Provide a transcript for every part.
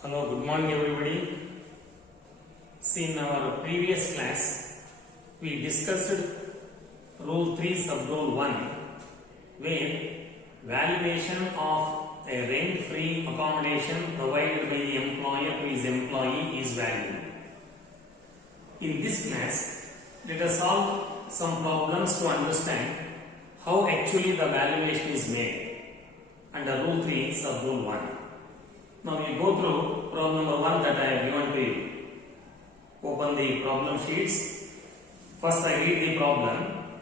Hello, good morning everybody. See, in our previous class, we discussed Rule 3 Sub-Rule 1, where valuation of a rent-free accommodation provided by the employer to his employee is valued. In this class, let us solve some problems to understand how actually the valuation is made under Rule 3 Sub-Rule 1. Now we go through problem number 1 that I have given to you. Open the problem sheets. First I read the problem,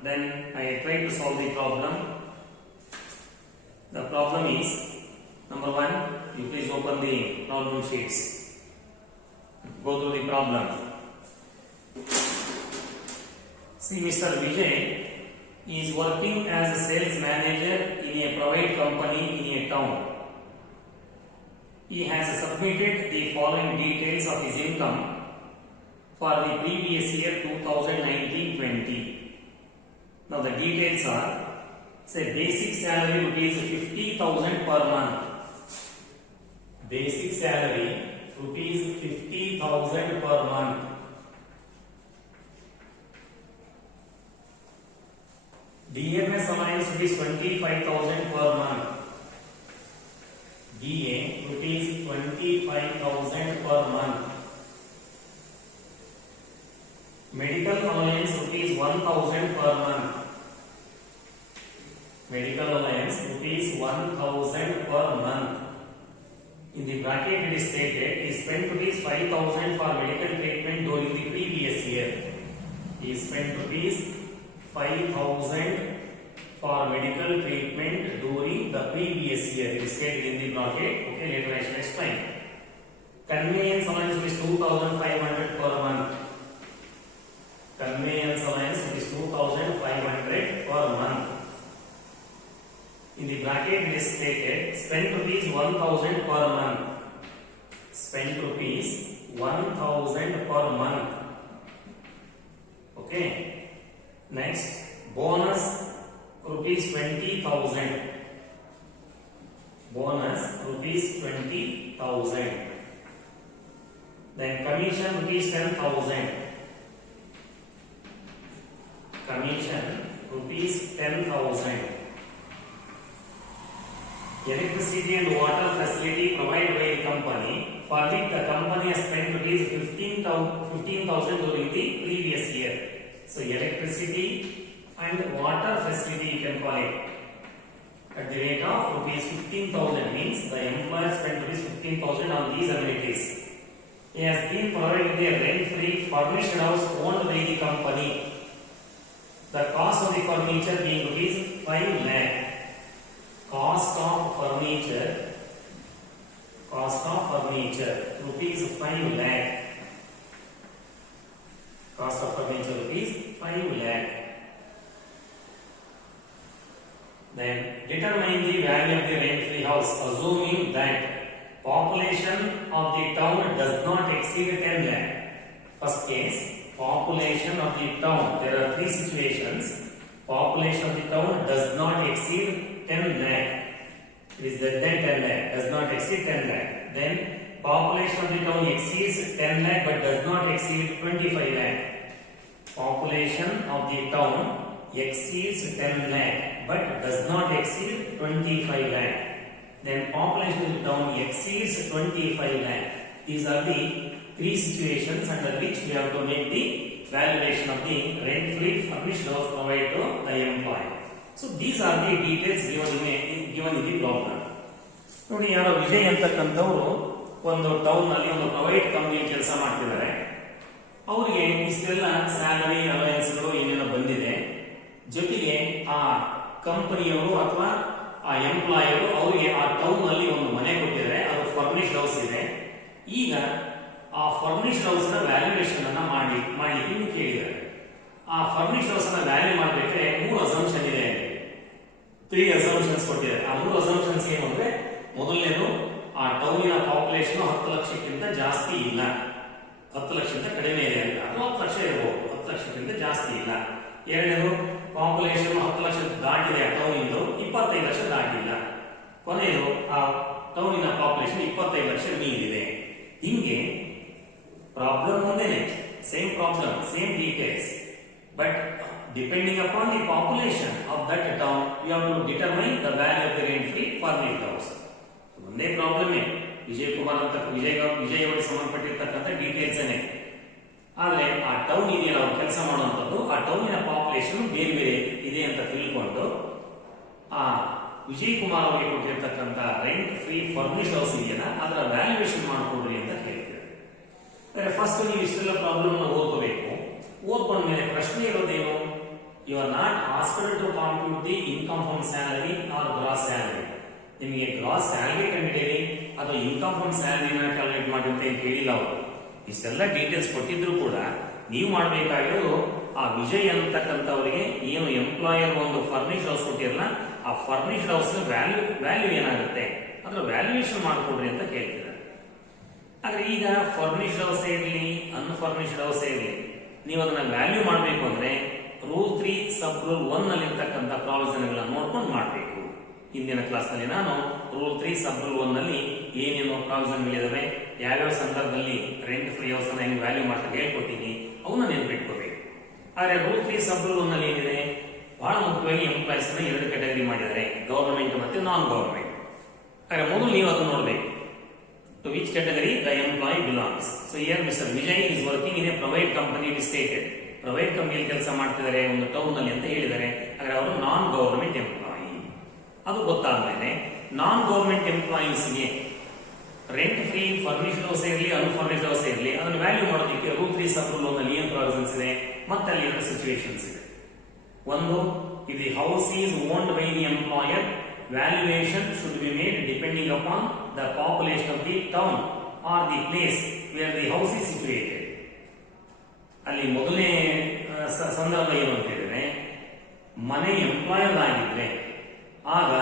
then I try to solve the problem. The problem is, number 1, you please open the problem sheets. Go through the problem. See, Mr. Vijay is working as a sales manager in a private company in a town. He has submitted the following details of his income for the previous year 2019-20. Now the details are, say, basic salary rupees 50,000 per month. Basic salary rupees 50,000 per month. DMS allowance rupees 25,000 per month. DA rupees 25,000 per month. Medical allowance rupees 1,000 per month. Medical allowance rupees 1,000 per month. In the bracket it is stated, he spent rupees 5,000 for medical treatment during the previous year. He spent rupees 5,000 for medical treatment during the previous year. It is stated in the bracket. Okay, later I shall explain. Conveyance allowance is 2,500 per month. Conveyance allowance is 2,500 per month. In the bracket it is stated, spent rupees 1,000 per month. Spent rupees 1,000 per month. Okay. Next, bonus rupees 20,000. Bonus rupees 20,000. Then commission rupees 10,000. Commission rupees 10,000. Electricity and water facility provided by the company, for which the company has spent rupees 15,000 during the previous year. So electricity and water facility you can call it, at the rate of rupees 15,000, means the employer spent rupees 15,000 on these amenities. He has been provided a rent-free furnished house owned by the company. The cost of the furniture being rupees 5 lakh. Cost of furniture rupees 5 lakh. Cost of furniture rupees 5 lakh. Then determine the value of the rent-free house, assuming that population of the town does not exceed 10 lakh. First case, population of the town. There are three situations. Population of the town does not exceed 10 lakh. It is less than 10 lakh. Does not exceed 10 lakh. Then population of the town exceeds 10 lakh but does not exceed 25 lakh. Population of the town exceeds 10 lakh but does not exceed 25 lakh. Then population of the town exceeds 25 lakh. These are the three situations under which we have to make the valuation of the rent-free furnished house provided to the employer. So these are the details given in the problem. ನೋಡಿ, ಯಾರೋ ವಿಜಯ್ ಅಂತಕ್ಕಂಥವ್ರು ಒಂದು town ನಲ್ಲಿ ಒಂದು private company ಕೆಲಸ ಮಾಡ್ತಿದ್ದಾರೆ. ಅವರಿಗೆ ಇಷ್ಟೆಲ್ಲ salary ಅಲವೆನ್ಸ್ಗಳು ಏನೇನೋ ಬಂದಿದೆ. ಜೊತೆಗೆ ಆ ಕಂಪನಿಯವರು ಅಥವಾ ಆ ಎಂಪ್ಲಾಯರು ಅವರಿಗೆ ಆ ಟೌನ್ ನಲ್ಲಿ ಒಂದು ಮನೆ ಕೊಟ್ಟಿದ್ದಾರೆ. ಅದು ಫರ್ನಿಶ್ಡ್ ಹೌಸ್ ಇದೆ. ಈಗ ಆ ಫರ್ನಿಶ್ಡ್ ಹೌಸ್ ನ ವ್ಯಾಲ್ಯೂಯೇಷನ್ ಅನ್ನ ಮಾಡ್ಲಿಕ್ಕೆ ಕೇಳಿದ್ದಾರೆ. ಆ ಫರ್ನಿಶ್ಡ್ ಹೌಸ್ ನ ವ್ಯಾಲ್ಯೂ ಮಾಡಬೇಕಾದ್ರೆ 3 ಅಸಂಪ್ಷನ್ ಇದೆ. 3 ಅಸಂಪ್ಷನ್ಸ್ ಕೊಟ್ಟಿದ್ದಾರೆ. ಆ 3 ಅಸಂಪ್ಷನ್ಸ್ ಏನು ಅಂದ್ರೆ, ಮೊದಲನೇದು, ಆ ಟೌನಿನ ಪಾಪ್ಯುಲೇಷನ್ 10 ಲಕ್ಷಕ್ಕಿಂತ ಜಾಸ್ತಿ ಇಲ್ಲ. 10 ಲಕ್ಷಕ್ಕಿಂತ ಕಡಿಮೆ ಇದೆ ಅಂತ. ಅದು 10 ಲಕ್ಷ ಇರಬಹುದು, 10 ಲಕ್ಷಕ್ಕಿಂತ ಜಾಸ್ತಿ ಇಲ್ಲ. ಎರಡನೇದು, ಪಾಪ್ಯುಲೇಷನ್ 10 ಲಕ್ಷ ದಾಟಿದೆ ಆ ಟೌನ್ ಇಂದು, 25 ಲಕ್ಷ ದಾಟಿಲ್ಲ. ಕೊನೆಯದು, ಆ ಟೌನಿನ ಪಾಪ್ಯುಲೇಷನ್ 25 ಲಕ್ಷ ಮೀರಿದೆ. ಹಿಂಗೆ ಪ್ರಾಬ್ಲಮ್ ಒಂದೇನೆ, same problem, same details, but depending upon the population of that town you have to determine the value of the rent free furnished house. ಒಂದೇ ಪ್ರಾಬ್ಲಮ್ ವಿಜಯಕುಮಾರ್ ಅಂತ ವಿಜಯವರಿಗೆ ಸಂಬಂಧಪಟ್ಟಿರ್ತಕ್ಕಂಥ ಡೀಟೇಲ್ಸ್ ಏನೇ, ಆದ್ರೆ ಆ ಟೌನ್ ಇದೆಯಲ್ಲ ಅವ್ರು ಕೆಲಸ ಮಾಡುವಂಥದ್ದು, ಆ ಟೌನಿನ ಪಾಪ್ಯುಲೇಷನ್ ಬೇರೆ ಬೇರೆ ಇದೆ ಅಂತ ತಿಳ್ಕೊಂಡು ಆ ವಿಜಯಕುಮಾರ್ ಅವರಿಗೆ ಕೊಟ್ಟಿರ್ತಕ್ಕಂಥ ರೆಂಟ್ ಫ್ರೀ ಫರ್ನಿಶ್ಡ್ ಹೌಸ್ ಇದೆಯಲ್ಲ ಅದರ ವ್ಯಾಲ್ಯೂಯೇಷನ್ ಮಾಡಿಕೊಡ್ರಿ ಅಂತ ಹೇಳ್ತಾರೆ. ಫಸ್ಟ್ ನೀವು ಇಷ್ಟೆಲ್ಲ ಪ್ರಾಬ್ಲಮ್ ಓದ್ಕೋಬೇಕು. ಓದ್ಕೊಂಡ್ಮೇಲೆ ಪ್ರಶ್ನೆ ಇರೋದೇನು, you are not asked to compute the income from salary or gross salary. ನಿಮಗೆ ಗ್ರಾಸ್ ಸ್ಯಾಲರಿ ಕಂಡಿಡೀರಿ ಅಥವಾ ಇನ್ಕಮ್ ಫ್ರಮ್ ಸ್ಯಾಲರಿನ ಕ್ಯಾಲ್ಕುಲೇಟ್ ಮಾಡಿ ಅಂತ ಏನು ಕೇಳಿಲ್ಲ ಅವರು. ಇಷ್ಟೆಲ್ಲ ಡೀಟೇಲ್ಸ್ ಕೊಟ್ಟಿದ್ರು ಕೂಡ ನೀವು ಮಾಡಬೇಕಾಗಿರೋದು ಆ ವಿಜಯ್ ಅಂತಕ್ಕಂಥವರಿಗೆ ಏನು ಎಂಪ್ಲಾಯರ್ ಒಂದು ಫರ್ನಿಶ್ಡ್ ಹೌಸ್ ಕೊಟ್ಟಿರಲ್ಲ, ಆ ಫರ್ನಿಶ್ಡ್ ಹೌಸ್ ವ್ಯಾಲ್ಯೂ ಏನಾಗುತ್ತೆ ಅದರ ವ್ಯಾಲ್ಯೂಯೇಷನ್ ಮಾಡಿಕೊಡ್ರಿ ಅಂತ ಕೇಳ್ತಿದ್ದಾರೆ. ಆದ್ರೆ ಈಗ ಫರ್ನಿಶ್ಡ್ ಹೌಸ್ ಇರಲಿ ಅನ್ಫರ್ನಿಶ್ಡ್ ಹೌಸ್ ಇರಲಿ, ನೀವು ಅದನ್ನ ವ್ಯಾಲ್ಯೂ ಮಾಡಬೇಕು ಅಂದ್ರೆ ರೂಲ್ 3 ಸಬ್ ರೂಲ್ 1 ನಲ್ಲಿ ಇರ್ತಕ್ಕಂಥ ಪ್ರಾವಿಷನ್ ಗಳನ್ನ ನೋಡ್ಕೊಂಡು ಮಾಡಬೇಕು. ಹಿಂದಿನ ಕ್ಲಾಸ್ ನಲ್ಲಿ ನಾನು ರೂಲ್ 3 ಸಬ್ ರೂಲ್ 1 ನಲ್ಲಿ ಏನೇನು ಪ್ರಾವಿಷನ್ ಗಳಿದಾವೆ, ಯಾವ್ಯಾವ ಸಂದರ್ಭದಲ್ಲಿ ರೆಂಟ್ ಫ್ರೀ ಹೌಸ್ ಅನ್ನ ಹೆಂಗ್ ವ್ಯಾಲ್ಯೂ ಮಾಡ್ತಾ ಹೇಳ್ಕೊಟ್ಟಿನಿ ಅವನ್ನ ನೆನ್ಪಿಟ್ಕೋಬೇಕು. ಆದ್ರೆ ರೂಲ್ 3 ಸಬ್ ರೂಲ್ 1 ನಲ್ಲಿ ಏನಿದೆ, ಬಹಳ ಮುಖ್ಯವಾಗಿ ಎಂಪ್ಲಾಯ್ಸ್ ನ 2 ಕ್ಯಾಟಗರಿ ಮಾಡಿದ್ದಾರೆ, ಗವರ್ನಮೆಂಟ್ ಮತ್ತೆ ನಾನ್ ಗವರ್ನಮೆಂಟ್. ಆದ್ರೆ ಮೊದಲು ನೀವು ಅದನ್ನು ನೋಡ್ಬೇಕು, to which category the employee belongs. So here Mr. Vijay is working in a private company, it is stated. Private ಕಂಪನಿಯಲ್ಲಿ ಕೆಲಸ ಮಾಡ್ತಿದ್ದಾರೆ ಒಂದು ಟೌನ್ ನಲ್ಲಿ ಅಂತ ಹೇಳಿದ್ದಾರೆ. ಹಾಗಾದ್ರೆ ಅವರು ನಾನ್ ಗವರ್ನಮೆಂಟ್ ಎಂಪ್ಲಾಯಿ. ಅದು ಗೊತ್ತಾದ್ಮೇಲೆ ನಾನ್ ಗವರ್ನಮೆಂಟ್ ಎಂಪ್ಲಾಯೀಸ್ಗೆ ರೆಂಟ್ ಫ್ರೀ ಫರ್ನಿಶ್ಡ್ ಹೌಸ್ ಇರಲಿ ಅನ್ಫರ್ನಿಶ್ಡ್ ಹೌಸ್ ಇರಲಿ ಅದನ್ನು ವ್ಯಾಲ್ಯೂ ಮಾಡೋದಕ್ಕೆ ರೂಲ್ 3 ಸಬ್ ರೂಲ್ 1 ನಲ್ಲಿ ಏನು ಪ್ರಾವಿಷನ್ಸ್ ಇದೆ, ಮತ್ತೆ ಅಲ್ಲಿ 2 ಸಿಚುವೇಶನ್ಸ್ ಇದೆ. ಒಂದು, if the house is owned by the employer, valuation should be made depending upon the population of the town or the place where the house is situated. ಅಲ್ಲಿ ಮೊದಲನೇ ಸಂದರ್ಭ ಏನು ಅಂತ ಹೇಳಿದ್ರೆ, ಮನೆ ಎಂಪ್ಲಾಯರ್ ಆಗಿದ್ರೆ ಆಗ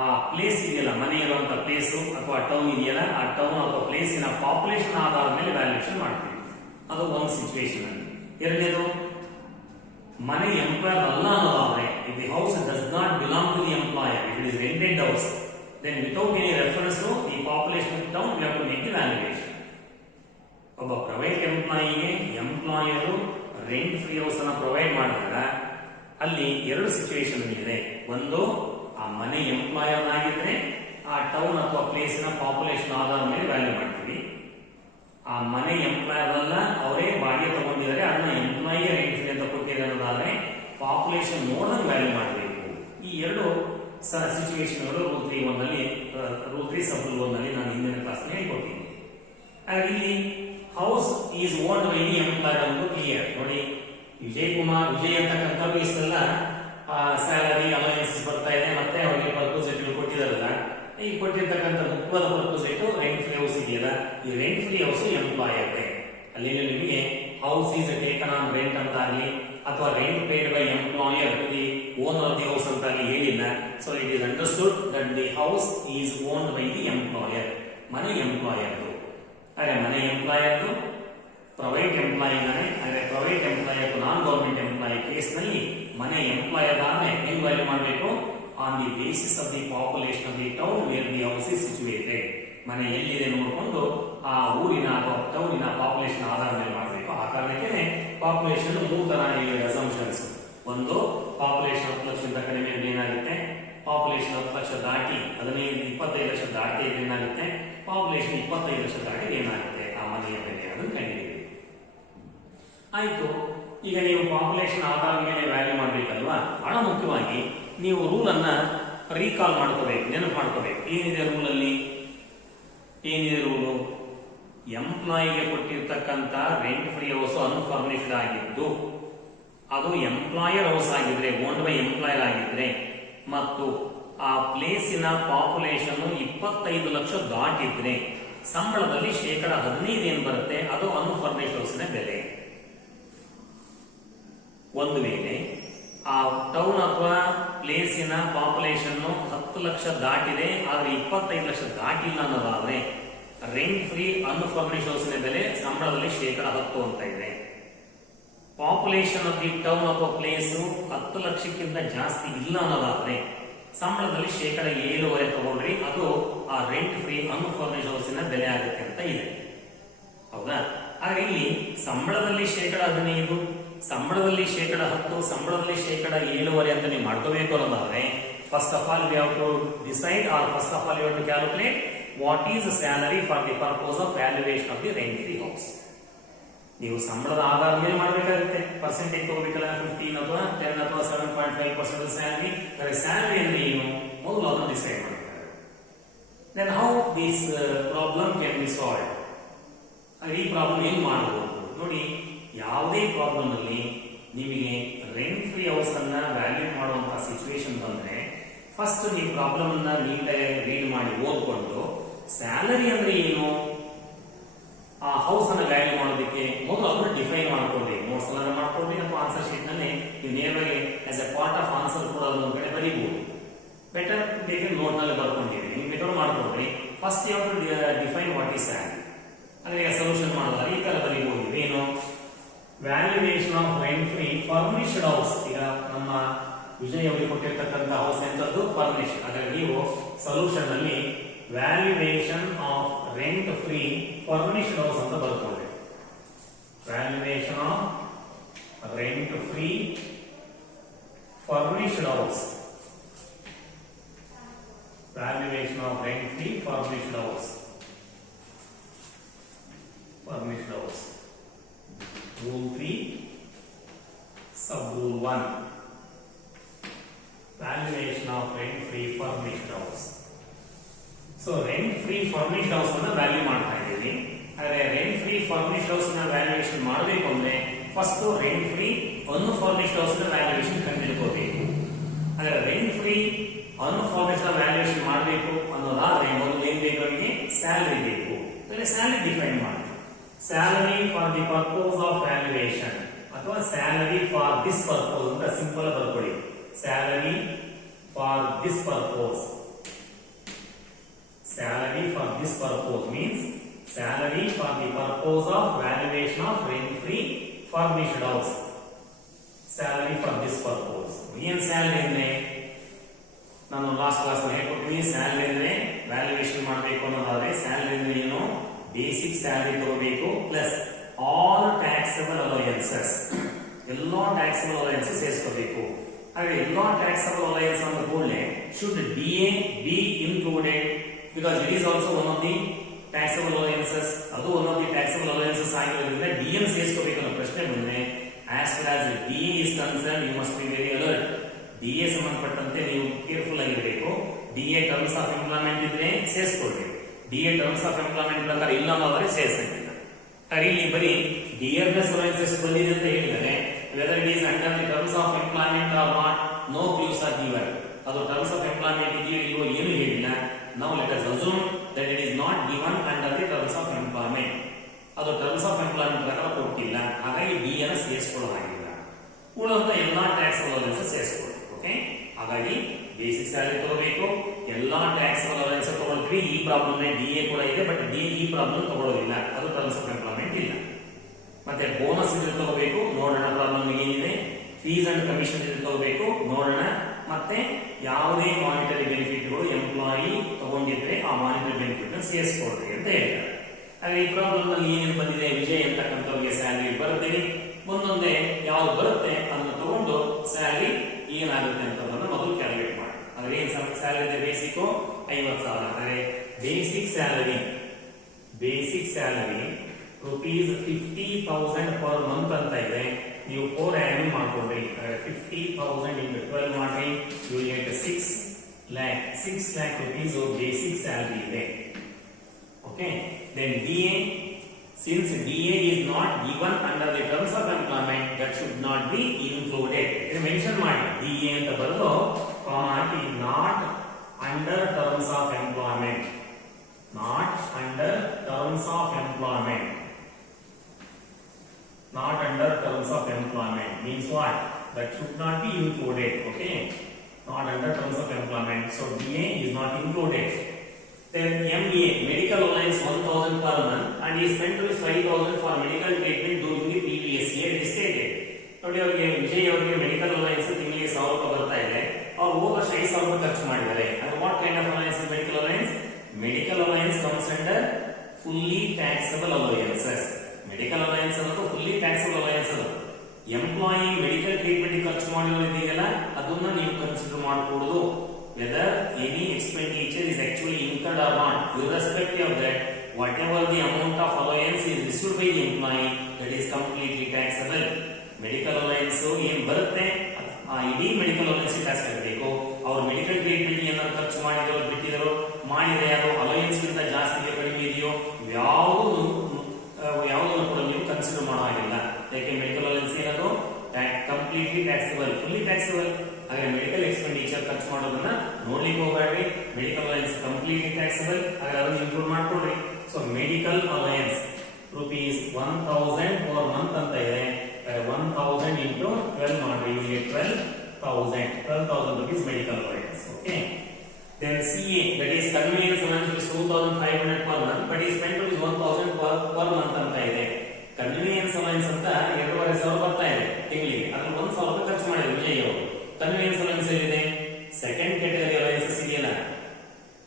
ಆ ಪ್ಲೇಸ್ ಇದೆಯಲ್ಲ, ಮನೆ ಇರುವಂತ ಪ್ಲೇಸ್ ಅಥವಾ ಟೌನ್ ಇದೆಯಲ್ಲ, ಆ ಟೌನ್ ಅಥವಾ ಪ್ಲೇಸಿನ ಪಾಪ್ಯುಲೇಷನ್ ಆಧಾರದ ಮೇಲೆ ವ್ಯಾಲ್ಯೂಯೇಷನ್ ಮಾಡ್ತೀವಿ. ಅದು ಒಂದು ಸಿಚುವೇಶನ್ ಅಲ್ಲಿ. ಎರಡನೇದು, ಮನೆ ಎಂಪ್ಲಾಯರ್ ಅಲ್ಲ ಅನ್ನೋದಾದ್ರೆ, if the house does not belong to the employer, if it is rented house, then without any reference to the population of the town, we have to make the valuation. ಒಬ್ಬ private ಎಂಪ್ಲಾಯಿಗೆ employer rent free house ಅನ್ನ provide ಮಾಡಿದಾಗ ಅಲ್ಲಿ 2 situation ಇದೆ. ಒಂದು, ಆ ಮನೆ employer ಆಗಿದ್ರೆ ಆ ಟೌನ್ ಅಥವಾ ಪ್ಲೇಸಿನ ಪಾಪ್ಯುಲೇಷನ್ ಆಧಾರದ ಮೇಲೆ ವ್ಯಾಲ್ಯೂ ಮಾಡ್ತೀವಿ. ಆ ಮನೆ ಎಂಪ್ಲಾಯರ್ ಅಲ್ಲ, ಅವರೇ ಬಾಡಿಗೆ ತಗೊಂಡಿದ್ದಾರೆ, ಅದನ್ನ ಎಂಪ್ಲಾಯಿ ರೆಂಟ್ ಫ್ರೀ ಅಂತ ಕೊಟ್ಟಿದ್ದಾರೆ ಅನ್ನೋದಾದ್ರೆ ಪಾಪ್ಯುಲೇಷನ್ ನೋಡಿದಾಗ ವ್ಯಾಲ್ಯೂ ಮಾಡಬೇಕು. ಈ 2 ಸಿಚುವೇಶನ್ಗಳು ರೂಲ್ 3 1 ನಲ್ಲಿ ರೂಲ್ 3 ಸಬ್ ರೂಲ್ 1 ನಲ್ಲಿ ನಾನು ಹಿಂದಿನ ಕ್ಲಾಸ್ ಹೇಳ್ಕೊಡ್ತೀನಿ. ಇಲ್ಲಿ house is owned by the employer ಅಂತ ಕ್ಲಿಯರ್ ನೋಡಿ. ವಿಜಯ್ ಅಂತಕ್ಕಂಥವ್ರು ಇಷ್ಟೆಲ್ಲ ಸ್ಯಾಲರಿ ಅಲವೆನ್ಸಸ್ ಬರ್ತಾ ಇದೆ, ಮತ್ತೆ ಅವರಿಗೆ ಪರ್ಪೋಸಿಟ್ ಕೊಟ್ಟಿದಾರಲ್ಲ, ಈ ಕೊಟ್ಟಿರ್ತಕ್ಕಂಥ ಮುಖ್ಯವಾದ ಪರ್ಪೋಸಿಟ್ ರೆಂಟ್ ಫ್ರೀ ಹೌಸ್ ಇದೆಯಲ್ಲ, ಈ ರೆಂಟ್ ಫ್ರೀ ಹೌಸ್ ಎಂಪ್ಲಾಯರ್. ಅಲ್ಲಿ ನಿಮಗೆ house is taken on rent ಅಂತ ಆಗಲಿ ಅಥವಾ rent paid by employer to the owner of the house ಅಂತ ಆಗಲಿ ಹೇಳಿಲ್ಲ. So it is understood that the house is owned by the employer. ಮನೆ ಎಂಪ್ಲಾಯರ್ದು. ಹಾಗೆ ಮನೆ ಎಂಪ್ಲಾಯರ್ದು ಪ್ರೈವೇಟ್ ಎಂಪ್ಲಾಯಿ ಇದ್ದಾನೆ. ಹಾಗೆ private employer non government employee case ನಲ್ಲಿ ಮನೆ ಎಂಪ್ಲಾಯರ್ ಆದ್ರೆ ಹೆಂಗ್ ವ್ಯಾಲ್ಯೂ ಮಾಡಬೇಕು, on the basis of the population of the town where the house is situated. ಮನೆ ಎಲ್ಲಿದೆ ನೋಡಿಕೊಂಡು ಆ ಊರಿನ ಅಥವಾ ಟೌನಿನ ಪಾಪ್ಯುಲೇಷನ್ ಆಧಾರದ ಮೇಲೆ ಮಾಡಬೇಕು. ಆ ಕಾರಣಕ್ಕೆ ಪಾಪ್ಯುಲೇಷನ್ 3 ತರ ಅಸಂಪ್ಷನ್ಸ್. ಒಂದು, ಪಾಪ್ಯುಲೇಷನ್ 10 ಲಕ್ಷದಿಂದ ಕಡಿಮೆ ಏನಾಗುತ್ತೆ, ಪಾಪ್ಯುಲೇಷನ್ 10 ಲಕ್ಷ ದಾಟಿ 25 ಲಕ್ಷ ದಾಟಿ ಏನಾಗುತ್ತೆ, ಪಾಪ್ಯುಲೇಷನ್ 25 ಲಕ್ಷ ದಾಟಿ ಏನಾಗುತ್ತೆ, ಆ ಮನೆಯ ಬೆಲೆ ಅದನ್ನು ಕಂಡುಹಿಡಿಯಿರಿ. ಆಯ್ತು, ಈಗ ನೀವು ಪಾಪ್ಯುಲೇಷನ್ ಆಧಾರದ ಮೇಲೆ ವ್ಯಾಲ್ಯೂ ಮಾಡಬೇಕಲ್ವಾ. ಬಹಳ ಮುಖ್ಯವಾಗಿ ನೀವು ರೂಲ್ ಅನ್ನ ರೀಕಾಲ್ ಮಾಡ್ಕೋಬೇಕು, ನೆನಪು ಮಾಡ್ಕೋಬೇಕು. ಏನಿದೆ ರೂಲ್ ಅಲ್ಲಿ, ಏನಿದೆ ರೂಲು, ಎಂಪ್ಲಾಯಿಗೆ ಕೊಟ್ಟಿರ್ತಕ್ಕಂಥ ರೆಂಟ್ ಫ್ರೀ ಹೌಸ್ ಅನ್ಫರ್ನಿಶ್ಡ್ ಆಗಿದ್ದು ಅದು ಎಂಪ್ಲಾಯರ್ ಹೌಸ್ ಆಗಿದ್ರೆ, ಓನ್ಡ್ ಬೈ ಎಂಪ್ಲಾಯರ್ ಆಗಿದ್ರೆ, ಮತ್ತು ಆ ಪ್ಲೇಸಿನ ಪಾಪ್ಯುಲೇಷನ್ 25 ಲಕ್ಷ ದಾಟಿದ್ರೆ ಸಂಬಳದಲ್ಲಿ 15% ಏನ್ ಬರುತ್ತೆ ಅದು ಅನ್ಫರ್ನಿಶ್ಡ್ ಹೌಸ್ನ ಬೆಲೆ. ಒಂದು ವೇಳೆ ಆ ಟೌನ್ ಅಥವಾ ಪ್ಲೇಸಿನ ಪಾಪ್ಯುಲೇಷನ್ 10 ಲಕ್ಷ ದಾಟಿದೆ ಆದ್ರೆ 25 ಲಕ್ಷ ದಾಟಿಲ್ಲ ಅನ್ನೋದಾದ್ರೆ ರೆಂಟ್ ಫ್ರೀ ಅನ್ಫರ್ನಿಶ್ಡ್ ಹೌಸ್ನ ಬೆಲೆ ಸಂಬಳದಲ್ಲಿ 10% ಅಂತ ಇದೆ. ಪಾಪ್ಯುಲೇಷನ್ ಆಫ್ ದಿ ಟೌನ್ ಅಥವಾ ಪ್ಲೇಸ್ 10 ಲಕ್ಷಕ್ಕಿಂತ ಜಾಸ್ತಿ ಇಲ್ಲ ಅನ್ನೋದಾದ್ರೆ ಸಂಬಳದಲ್ಲಿ 7.5% ತಗೊಂಡ್ರಿ, ಅದು ಆ ರೆಂಟ್ ಫ್ರೀ ಅನ್ಫರ್ನಿಶ್ಡ್ ಹೌಸಿನ ಬೆಲೆ ಆಗುತ್ತೆ ಅಂತ ಇದೆ. ಸಂಬಳದಲ್ಲಿ ಶೇಕಡ 15, ಸಂಬಳದಲ್ಲಿ ಶೇಕಡ 10, ಸಂಬಳದಲ್ಲಿ ಶೇಕಡ 7.5 ಅಂತ ನೀವು ಮಾಡ್ಕೋಬೇಕು ಅನ್ನೋದಾದ್ರೆ first of all we have to decide or first of all you have to calculate what is salary for the purpose of valuation of the rent free house. ನೀವು ಸಂಬಳದ ಆಧಾರದ ಮೇಲೆ ಮಾಡಬೇಕಾಗುತ್ತೆ. ಪರ್ಸೆಂಟೇಜ್ ತಗೋಬೇಕಲ್ಲ, 15 ಅಥವಾ 10 ಅಥವಾ 7.5% ಸ್ಯಾಲರಿ. ಸ್ಯಾಲರಿ ಅಂದ್ರೆ ಏನು ಮೊದಲು ಅದನ್ನು ಡಿಸೈಡ್ ಮಾಡಬೇಕು. Then how this problem can be solve. ಈ ಪ್ರಾಬ್ಲಮ್ ಏನು ಮಾಡಬಹುದು ನೋಡಿ. ಯಾವುದೇ ಪ್ರಾಬ್ಲಮ್ ಅಲ್ಲಿ ನಿಮಗೆ ರೆಂಟ್ ಫ್ರೀ ಹೌಸ್ ಅನ್ನ ವ್ಯಾಲ್ಯೂ ಮಾಡುವಂತಹ ಸಿಚುವೇಶನ್ ಬಂದ್ರೆ ಫಸ್ಟ್ ನೀವು ಪ್ರಾಬ್ಲಮ್ ಅನ್ನ ನೀಟಾಗಿ ರೀಡ್ ಮಾಡಿ ಓದ್ಕೊಂಡು ಸ್ಯಾಲರಿ ಅಂದ್ರೆ ಏನು, ಆ ಹೌಸ್ ಅನ್ನ ವ್ಯಾಲ್ಯೂ ಮಾಡೋದಕ್ಕೆ ಮೊದಲು ಅದನ್ನ ಡಿಫೈನ್ ಮಾಡ್ಕೊಳ್ಳಿ. ನೋಟ್ಸ್ ಎಲ್ಲ ಮಾಡ್ಕೊಳ್ಳಿ ಅಥವಾ ಆನ್ಸರ್ ಶೀಟ್ ನಲ್ಲಿ ನೀವು ನೇರವಾಗಿ as A part of answer ಕೂಡ ಅದೊಂದು ಕಡೆ ಬರೀಬಹುದು. ಬೆಟರ್ ಬೇಕಾದ್ರೆ ನೋಟ್ ನಲ್ಲಿ ಬರ್ಕೊಂಡಿರಿ, ನೀವು ಬೇಕಾದ್ರೂ ಮಾಡ್ಕೊಳ್ರಿ. ಫಸ್ಟ್ ಯಾವ ಡಿಫೈನ್ ವಾಟ್ ಈಸ್ ಸ್ಯಾಲರಿ ಅಂದ್ರೆ ಸೊಲ್ಯೂಷನ್ ಮಾಡೋದಾದ್ರೆ ಈ ತರ ಬರೀಬಹುದು. ಏನು valuation of rent free furnished house. ಈಗ ನಮ್ಮ ವಿಜಯ್ ಅವರಿಗೆ ಕೊಟ್ಟಿರ್ತಕ್ಕಂಥ ಹೌಸ್ ಎಂತದ್ದು ಫರ್ನಿಶ್. ಹಾಗಾಗಿ ನೀವು ಸೊಲ್ಯೂಷನ್ ನಲ್ಲಿ valuation of rent free furnished house ಅಂತ ಬರ್ಕೊಳ್ಳಿ. Valuation of rent free furnished house. Valuation of rent free furnished house. Furnished house. Rule 3, sub rule 1. Valuation of rent free furnished house. So rent free furnished house ಅನ್ನು value ಮಾಡ್ತಾ ಇದ್ದೀವಿ. ಆದರೆ rent free furnished house ನ valuation ಮಾಡಬೇಕು ಅಂದ್ರೆ first rent free unfurnished house ನ valuation ಕಂಡುಹಿಡಿಯಬೇಕು. ಆದರೆ rent free unfurnished ನ ವ್ಯಾಲ್ಯೂಯೇಷನ್ ಮಾಡಬೇಕು ಅನ್ನೋದಾದ್ರೆ ಮೊದಲು ಏನು ಬೇಕು, ನಮಗೆ ಸ್ಯಾಲರಿ ಬೇಕು. ಸ್ಯಾಲರಿ ಡಿಫೈನ್ ಮಾಡಿ. Salary for the purpose of valuation ಅಥವಾ ಸ್ಯಾಲರಿ ಫಾರ್ ದಿಸ್ ಪರ್ಪೋಸ್ ಅಂತ ಸಿಂಪಲ್ ಬರ್ಕೊಳ್ಳಿ. Salary for this purpose. Salary for this purpose means salary for the purpose of valuation of rent free furnished house. Salary for this purpose. ಏನ್ salary ಅಂದ್ರೆ ನಾನು last class ಹೇಳ್ಕೊಡ್ತೀನಿ. Salary ಅಂದ್ರೆ valuation ಮಾಡಬೇಕು ಅನ್ನೋದಾದ್ರೆ salary ಅಂದ್ರೆ ಏನು, ಬೇಸಿಕ್ ಸ್ಯಾಲರಿ ತಗೋಬೇಕು ಪ್ಲಸ್ ಆಲ್ ಟ್ಯಾಕ್ಸಬಲ್ ಅಲೋಯನ್ಸಸ್. ಎಲ್ಲಾ ಟ್ಯಾಕ್ಸಬಲ್ ಅಲೋಯನ್ಸಸ್ ಸೇರಿಸಬೇಕು. ಹಾಗೆ ಎಲ್ಲಾ ಟ್ಯಾಕ್ಸಬಲ್ ಅಲೋಯನ್ಸ್ ಅಂತ ಕೂಡಲೇ should DA be included because it is also one of the taxable allowances. ಅದು one of the taxable allowances ಆಗಿರೋದ್ರಿಂದ DM ಸೇರಿಸಬೇಕು ಅನ್ನೋ ಪ್ರಶ್ನೆ ಬಂದ್ರೆ as far as DA is concerned you must be very alert. DA ಸಂಬಂಧಪಟ್ಟಂತೆ ನೀವು careful ಆಗಿರಬೇಕು. DA terms of employment ಇದ್ರೆ ಸೇರಿಸ್ಕೊಳ್ರಿ. DA ಟರ್ಮ್ಸ್ ಆಫ್ ಎಂಪ್ಲಾಯ್ಮೆಂಟ್ ಪ್ರಕಾರ ಇಲ್ಲ ಅನ್ನೋದ್ರೆ ಸೇರಿಸಂಗಿಲ್ಲ. ಹಾಗೆ ಇಲ್ಲಿ ಬರೀ ಡಿಯರ್ನೆಸ್ ಅಲೋಯನ್ಸಸ್ ಬಂದಿದೆ ಅಂತ ಹೇಳಿದರೆ whether it is under the terms of employment or not, no clues are given. ಅದು ಟರ್ಮ್ಸ್ ಆಫ್ ಎಂಪ್ಲಾಯ್ಮೆಂಟ್ ಇದೆಯೋ ಇಲ್ವೋ ಏನು ಹೇಳಿಲ್ಲ. ನಾವು let us assume that it is not given under the terms of employment. ಅದು ಟರ್ಮ್ಸ್ ಆಫ್ ಎಂಪ್ಲಾಯ್ಮೆಂಟ್ ಪ್ರಕಾರ ಕೊಟ್ಟಿಲ್ಲ. ಹಾಗಾಗಿ ಡಿ ಅನ್ನು ಸೇರಿಸಿಕೊಳ್ಳಲಾಗಿಲ್ಲ. ಉಳಿದಂತ ಎಲ್ಲಾ ಟ್ಯಾಕ್ಸ್ ಅಲೋಯನ್ಸಸ್ ಸೇರಿಸಿಕೊಳ್ಳಿ. ಓಕೆ, ಹಾಗಾಗಿ ಬೇಸಿಕ್ ಸ್ಯಾಲರಿ ತಗೋಬೇಕು, ಎಲ್ಲಾ ಟ್ಯಾಕ್ಸ್ ಅಲೋಯನ್ಸ್ ತಗೊಳ್ತೀವಿ. ಈ ಪ್ರಾಬ್ಲಮ್ DA ಕೂಡ ಇದೆ, ಬಟ್ ಈ ಪ್ರಾಬ್ಲಮ್ ತಗೊಳ್ಳೋದಿಲ್ಲ, ಅದು ಟರ್ಮ್ಸ್ ಆಫ್ ಎಂಪ್ಲಾಯ್ಮೆಂಟ್ ಇಲ್ಲ. ಮತ್ತೆ ಬೋನಸ್ ಇದ್ರೆ ತಗೋಬೇಕು, ನೋಡೋಣ ಪ್ರಾಬ್ಲಮ್ ಏನಿದೆ. ಫೀಸ್ ಅಂಡ್ ಕಮಿಷನ್ ಇದ್ರೆ ತಗೋಬೇಕು, ನೋಡೋಣ. ಮತ್ತೆ ಯಾವುದೇ ಮಾನಿಟರಿ ಬೆನಿಫಿಟ್ಗಳು ಎಂಪ್ಲಾಯಿ ತಗೊಂಡಿದ್ರೆ ಆ ಮಾನಿಟರಿ ಬೆನಿಫಿಟ್ ನ ಸೇರಿಸ್ಕೊಡ್ರಿ ಅಂತ ಹೇಳ್ತಾರೆ. ಹಾಗೆ ಈ ಪ್ರಾಬ್ಲಮ್ ನಲ್ಲಿ ಏನೇನು ಬಂದಿದೆ, ವಿಜಯ್ ಅಂತಕ್ಕಂಥವ್ರಿಗೆ ಸ್ಯಾಲರಿ ಬರ್ತೀವಿ, ಒಂದೊಂದೇ ಯಾವ್ದು ಬರುತ್ತೆ ಅದನ್ನು ತಗೊಂಡು ಸ್ಯಾಲರಿ ಏನಾಗುತ್ತೆ ಅಂತ ಮೊದಲು ಕ್ಯಾಲ್ಕುಲೇಟ್ ಮಾಡಿ. ಅಂದ್ರೆ ಏನ್ ಸ್ಯಾಲರಿ ಇದೆ, ಬೇಸಿಕ್ 50,000. ಅಂದ್ರೆ basic salary rupees 50,000 per month ಅಂತ ಇದೆ. ನೀವು 4 ಆ್ಯನ್ ಮಾಡ್ಕೊಂಡ್ರಿ, 50,000 into 12 ಮಾಡ್ರಿ, you will get 6 lakh rupees basic salary ಇದೆ. Okay, then DA, since DA is not given under the terms of employment, that should not be included. ಇದು mention ಮಾಡಿ, DA ಅಂತ ಬರೆದು ಹಾಕಿ, not under terms of employment. not under terms of employment. Not under terms of employment means what? That should not be included. Okay, not under terms of employment, so DA is not included. Then MA, medical allowance 1,000 per month, and he spent 5,000 for medical treatment during the previous year. It is stated. ನೋಡಿ, ಅವರಿಗೆ ವಿಜಯ್ ಅವರಿಗೆ medical ಅಲೌಯನ್ಸ್ ತಿಂಗಳಿಗೆ 1,000 ರೂಪಾಯಿ ಬರ್ತಾ ಇದೆ. ಅವ್ರು ಹೋದ ವರ್ಷ 5,000 ರೂಪಾಯಿ ಖರ್ಚು ಮಾಡಿದ್ದಾರೆ. And what kind of allowance is medical allowance? Medical allowance comes under fully taxable allowances. Medical allowance ಅನ್ನೋದು ಫುಲ್ಲಿ ಟ್ಯಾಕ್ಸಬಲ್ ಅಲಯನ್ಸ್ ಅದು. ಎಂಪ್ಲಾಯಿ ಮೆಡಿಕಲ್ ಟ್ರೀಟ್ಮೆಂಟ್ ಖರ್ಚು ಮಾಡಿರೋದಿದೆಯಲ್ಲ ಅದನ್ನ ನೀವು ಕನ್ಸಿಡರ್ ಮಾಡಬಹುದು. Whether any expenditure is actually incurred or not, irrespective of that, whatever the amount of allowance is received by the employee, that is completely taxable. Medical alliance ಏನ್ ಬರುತ್ತೆ ಆ ಇಡೀ medical alliance tax ಕಟ್ಟಬೇಕು. ಅವ್ರು medical treatment ಏನಾದ್ರು ಖರ್ಚು ಮಾಡಿದ್ರು ಬಿಟ್ಟಿದ್ರು ಮಾಡಿದ್ರೆ ಅದು ಅಲಯನ್ಸ್ ಗಿಂತ ಜಾಸ್ತಿ ಕಡಿಮೆ ಇದೆಯೋ ಯಾವುದನ್ನು ಕೂಡ ನೀವು ಕನ್ಸಿಡರ್ ಮಾಡೋ ಹಾಗಿಲ್ಲ. ಯಾಕೆ ಮೆಡಿಕಲ್ ಅಲಯನ್ಸ್ ಏನದು ಕಂಪ್ಲೀಟ್ಲಿ ಟ್ಯಾಕ್ಸಬಲ್, ಫುಲ್ಲಿ ಟ್ಯಾಕ್ಸಬಲ್. ಹಾಗೆ ಮೆಡಿಕಲ್ ಎಕ್ಸ್ಪೆಂಡಿಚರ್ ಖರ್ಚು ಮಾಡೋದನ್ನ ನೋಡ್ಲಿಕ್ಕೆ ಹೋಗಬೇಡ್ರಿ. ಮೆಡಿಕಲ್ ಅಲಯನ್ಸ್ ಕಂಪ್ಲೀಟ್ಲಿ ಟ್ಯಾಕ್ಸಬಲ್, ಹಾಗೆ ಅದನ್ನು ಇನ್ಕ್ಲೂಡ್ ಮಾಡ್ಕೊಡ್ರಿ. So medical allowance rupees 1000 per month ಅಂತ ಇದೆ. 1000 into 12 ಮಾಡ್ರಿ, you get 12,000 rupees medical allowance. Okay. Then CA, that is convenience allowance, is 2,500 per month, but is spent rupees 1,000 per month ಅಂತ ಇದೆ. Convenience alliance ಅಂತ 2,500 ಬರ್ತಾ ಇದೆ ತಿಂಗಳಿಗೆ, ಅದ್ರಲ್ಲಿ 1,000 ರೂಪಾಯಿ ಖರ್ಚು ಮಾಡಿದ್ರು ವಿಜಯ್ ಅವರು. ಕನ್ವಿನಿಯನ್ಸ್ ಅಲಯನ್ಸ್ ಏನಿದೆ, ಸೆಕೆಂಡ್ ಕ್ಯಾಟಗರಿ ಅಲಯನ್ಸಸ್ ಇದೆಯಲ್ಲ,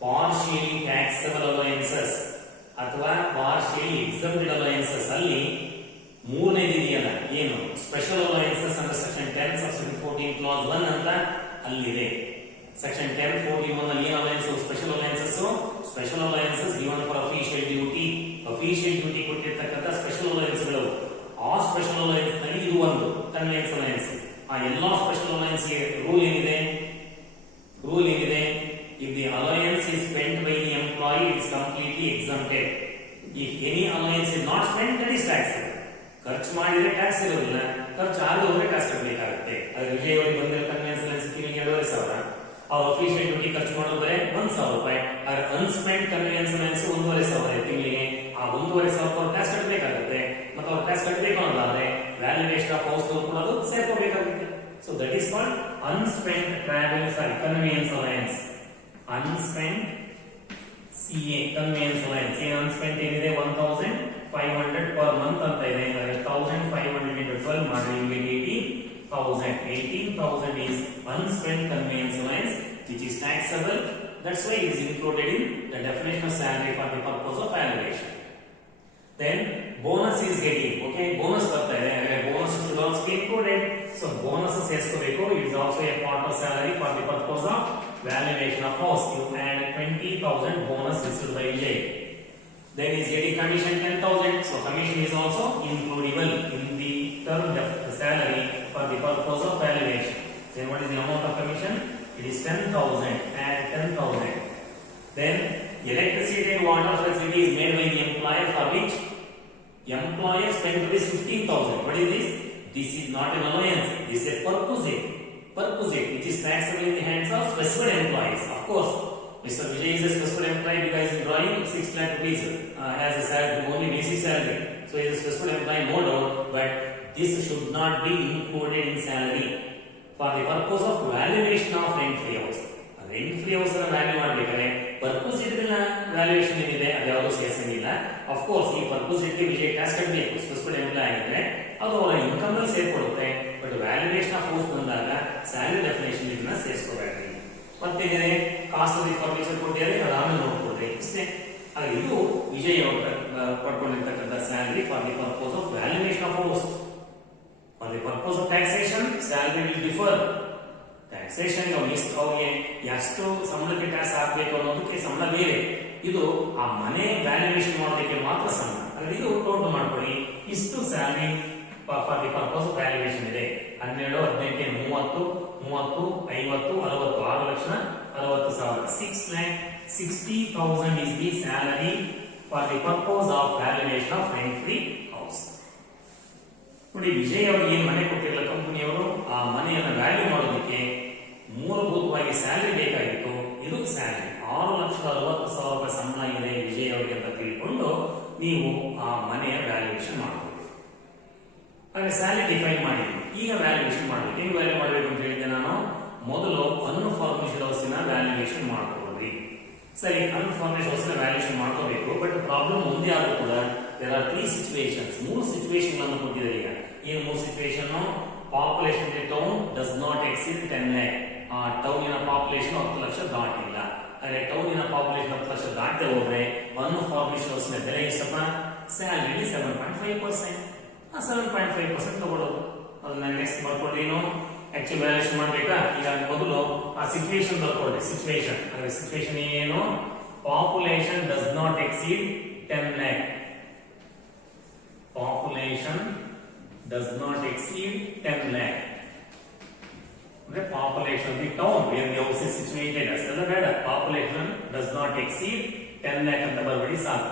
ಪಾರ್ಷಿಯಲಿ ಟ್ಯಾಕ್ಸಬಲ್ ಅಲಯನ್ಸಸ್ ಅಥವಾ ಪಾರ್ಷಿಯಲಿ ಎಕ್ಸಮ್ಟೆಡ್ ಅಲಯನ್ಸಸ್, ಅಲ್ಲಿ ಮೂರನೇದು ಇದೆಯಲ್ಲ ಏನು ಸ್ಪೆಷಲ್ ಅಲಯನ್ಸಸ್ ಅಂತ ಸೆಕ್ಷನ್ 10 ಸೆಕ್ಷನ್ 14 ಕ್ಲಾಸ್ 1 ಅಂತ ಅಲ್ಲಿದೆ. ಸೆಕ್ಷನ್ 10 41 ಅಲ್ಲಿ ಏನು alliance special alliances given for official duty ಕೊಟ್ಟಿರ್ತಕ್ಕಂಥ ಸ್ಪೆಷಲ್ ಅಲಯನ್ಸ್ಗಳು. ಆ ಸ್ಪೆಷಲ್ ಅಲಯನ್ಸ್ ನಲ್ಲಿ ಇದು ಒಂದು ಕನ್ವಿನಿಯನ್ಸ್ ಅಲಯನ್ಸ್. ಆ ಎಲ್ಲಾ ಸ್ಪೆಷಲ್ ಅಲಯನ್ಸ್ ರೂಲ್ ಏನಿದೆ, if the allowance is spent by the employee, it is completely exempted. If any allowance is not spent, that is taxable. ಖರ್ಚು ಮಾಡಿದ್ರೆ ಟ್ಯಾಕ್ಸ್ ಇರೋದಿಲ್ಲ, ಖರ್ಚು ಆಗದೆ ಹೋದ್ರೆ ಟ್ಯಾಕ್ಸ್ ಕಟ್ಟಬೇಕಾಗುತ್ತೆ. ಅದು ವಿಜಯ್ ಅವರಿಗೆ ಬಂದಿರೋ ಕನ್ವಿನಿಯನ್ಸ್ ಅಲಯನ್ಸ್ ತಿಂಗಳಿಗೆ 2,500, ಅವ್ರ ಅಫಿಷಿಯಲ್ ಡ್ಯೂಟಿ ಖರ್ಚು ಮಾಡಿದ್ರೆ 1,000 ರೂಪಾಯಿ. ಅನ್ಸ್ಪೆಂಡ್ ಕನ್ವಿನಿಯನ್ಸ್ ಅಲಯನ್ಸ್ 1,500 ತಿಂಗಳಿಗೆ. ಆ 1,500 ಟ್ಯಾಕ್ಸ್ ಕಟ್ಟಬೇಕಾಗುತ್ತೆ. ಮತ್ತೆ ಅವ್ರು ಟ್ಯಾಕ್ಸ್ ಕಟ್ಟಬೇಕು ಅನ್ನೋದಾದ್ರೆ ವ್ಯಾಲ್ಯೂಯೇಷನ್ ಆಫ್ ಹೌಸ್ ಕೂಡ ಅದು ಸೇರ್ಕೋಬೇಕಾಗುತ್ತೆ. So that is called unspent convenience allowance. Unspent CA convenience allowance. ಏನು ಅನ್ಸ್ಪೆಂಡ್ ಏನಿದೆ 1,500 per month ಅಂತ ಇದೆ. 1,500 into 12 ಮಾಡಿ, you get 18,000. 18,000 is unspent conveyance allowance which is taxable. That's why it is included in the definition of salary for the purpose of valuation. Then bonus is getting, okay, bonus ಬರ್ತಾ ಇದೆ, bonus should also be included. So bonus ಸೇರಿಸಬೇಕು. It is also a part of salary for the purpose of valuation of house. You add 20,000 bonus received by Vijay. Then is getting commission 10,000. So commission is also includable in the term of the salary for the purpose of valuation. Then what is the amount of commission? It is 10,000. Add 10,000. Then electricity and water facility is made by the employer, for which employer spent rupees 15,000. What is this? This is not an allowance. This is a perquisite, which is taxable in the hands of specified employees. Of course, Mr. Vijay is a special employee because he is drawing 6 lakh rupees as a salary, only basic salary. So he is a special employee, no doubt, but this should not be included in salary for the purpose of valuation of rent-free house. Rent-free house value ಮಾಡಬೇಕಾದ್ರೆ purpose ಇದ್ದಿಲ್ಲ valuation ಏನಿದೆ ಅದು ಯಾವುದು ಸೇರಿಸಂಗಿಲ್ಲ. Of course ಈ purpose ಇಟ್ಟು Vijay tax ಕಟ್ಟಬೇಕು, specified employee ಆಗಿದ್ರೆ ಅದು ಅವರ ಇನ್ಕಮ್ ಅಲ್ಲಿ ಸೇರ್ಕೊಳ್ಳುತ್ತೆ. ಬಟ್ ವ್ಯಾಲ್ಯೂಯೇಷನ್ ಆಫ್ ಹೌಸ್ ಬಂದಾಗ ಸ್ಯಾಲರಿ ಡೆಫಿನೇಷನ್ ಇದನ್ನ ಸೇರಿಸ್ಕೋಬೇಡ್ರಿ. ಮತ್ತೇನಿದೆ, ಕಾಸ್ಟ್ ಆಫ್ ದಿ ಫರ್ನಿಚರ್ ಕೊಟ್ಟಿದ್ದಾರೆ, ಅದು ಆಮೇಲೆ ನೋಡ್ಕೊಡ್ರಿ ಇಷ್ಟೇ. ಆದ್ರೆ ಇದು ವಿಜಯ್ ಅವರು ಪಡ್ಕೊಂಡಿರ್ತಕ್ಕಂಥ salary for the purpose of valuation of house. For the purpose of taxation salary will differ. Taxation ಅವ್ರಿಗೆ ಎಷ್ಟು ಸಂಬಳಕ್ಕೆ ಟ್ಯಾಕ್ಸ್ ಹಾಕಬೇಕು ಅನ್ನೋದಕ್ಕೆ ಸಂಬಳ ಬೇರೆ, ಇದು ಆ ಮನೆ ವ್ಯಾಲ್ಯೂಯೇಷನ್ ಮಾಡೋದಕ್ಕೆ ಮಾತ್ರ ಸಂಬಳ. ಅಂದ್ರೆ ಇದು ಟೋಟಲ್ ಮಾಡ್ಕೊಳ್ಳಿ, ಇಷ್ಟು salary for the purpose of valuation ಇದೆ. 12, 18, 30, 30, 50, 60, 6,60,000. 6,60,000 is the salary for the purpose of valuation of rent-free house. ನೋಡಿ, ವಿಜಯ್ ಅವರಿಗೆ ಏನು ಮನೆ ಕೊಟ್ಟಿರಲ್ಲ ಕಂಪನಿಯವರು, ಆ ಮನೆಯನ್ನು ವ್ಯಾಲ್ಯೂ ಮಾಡೋದಕ್ಕೆ ಮೂಲಭೂತವಾಗಿ ಸ್ಯಾಲರಿ ಬೇಕಾಗಿತ್ತು. ಇದು ಸ್ಯಾಲರಿ 6,60,000 ರೂಪಾಯಿ ಸಂಬಳ ಇದೆ ವಿಜಯ್ ಅವರಿಗೆ ಅಂತ ತಿಳ್ಕೊಂಡು ನೀವು ಆ ಮನೆಯ ವ್ಯಾಲ್ಯೂಯೇಷನ್ ಮಾಡಬಹುದು. ಹಾಗೆ ಸ್ಯಾಲರಿ ಡಿಫೈನ್ ಮಾಡಿದ್ವಿ. ಈಗ ವ್ಯಾಲ್ಯೂಯೇಷನ್ ಮಾಡಬೇಕು. ಹೆಂಗ್ ವ್ಯಾಲ್ಯೂ ಮಾಡಬೇಕು ಅಂತ ಹೇಳಿದ್ದೆ ನಾನು. ಮೊದಲು ಅನ್ಫರ್ನಿಶ್ಡ್ ಹೌಸಿನ ವ್ಯಾಲ್ಯೂಯೇಷನ್ ಮಾಡ್ಕೊಳ್ಳಿ. ಸರಿ, ಅನ್ಫರ್ನಿಶ್ಡ್ ಹೌಸಿನ ವ್ಯಾಲ್ಯೂಯೇಷನ್ ಮಾಡ್ಕೋಬೇಕು. ಬಟ್ ಪ್ರಾಬ್ಲಮ್ ಒಂದೇ ಆದ್ರೂ ಕೂಡ ದೇರ್ ಆರ್ 3 ಸಿಚುವೇಶನ್ಸ್. 3 ಸಿಚುವೇಶನ್ ಅನ್ನು ಕೊಟ್ಟಿದ್ದಾರೆ. ಈಗ ಏನು 3 situation? Population the town does not exceed 10 lakh. ಆ ಟೌನಿನ ಪಾಪ್ಯುಲೇಷನ್ 10 ಲಕ್ಷ ದಾಟಿಲ್ಲ. ಆದರೆ ಟೌನಿನ ಪಾಪ್ಯುಲೇಷನ್ 10 ಲಕ್ಷ ದಾಟದೆ ಹೋದ್ರೆ ಅನ್ಫರ್ನಿಶ್ಡ್ ಹೌಸಿನ ಬೆಲೆ ಎಷ್ಟಪ್ಪ? ಸ್ಯಾಲರಿ 7.5%. 7.5% ತಗೊಳ್ಳೋದು. ಅದನ್ನ ನೆಕ್ಸ್ಟ್ ಬರ್ಕೊಳ್ಳಿ. ಏನು ಆಕ್ಚುಲ್ ವ್ಯಾಲ್ಯೂಷನ್ ಮಾಡಬೇಕಾ? ಈಗ ಮೊದಲು ಆ ಸಿಚುವೇಶನ್ ಬರ್ಕೊಳ್ಳಿ. ಸಿಚುವೇಶನ್ ಅಂದ್ರೆ ಸಿಚುವೇಶನ್ ಏನು? Population does not exceed 10 lakh. Population does not exceed 10 lakh. The population of the town where the house is situated as the better. Population does not exceed 10 lakh ಅಂತ ಬರಬೇಡಿ ಸಾಕು.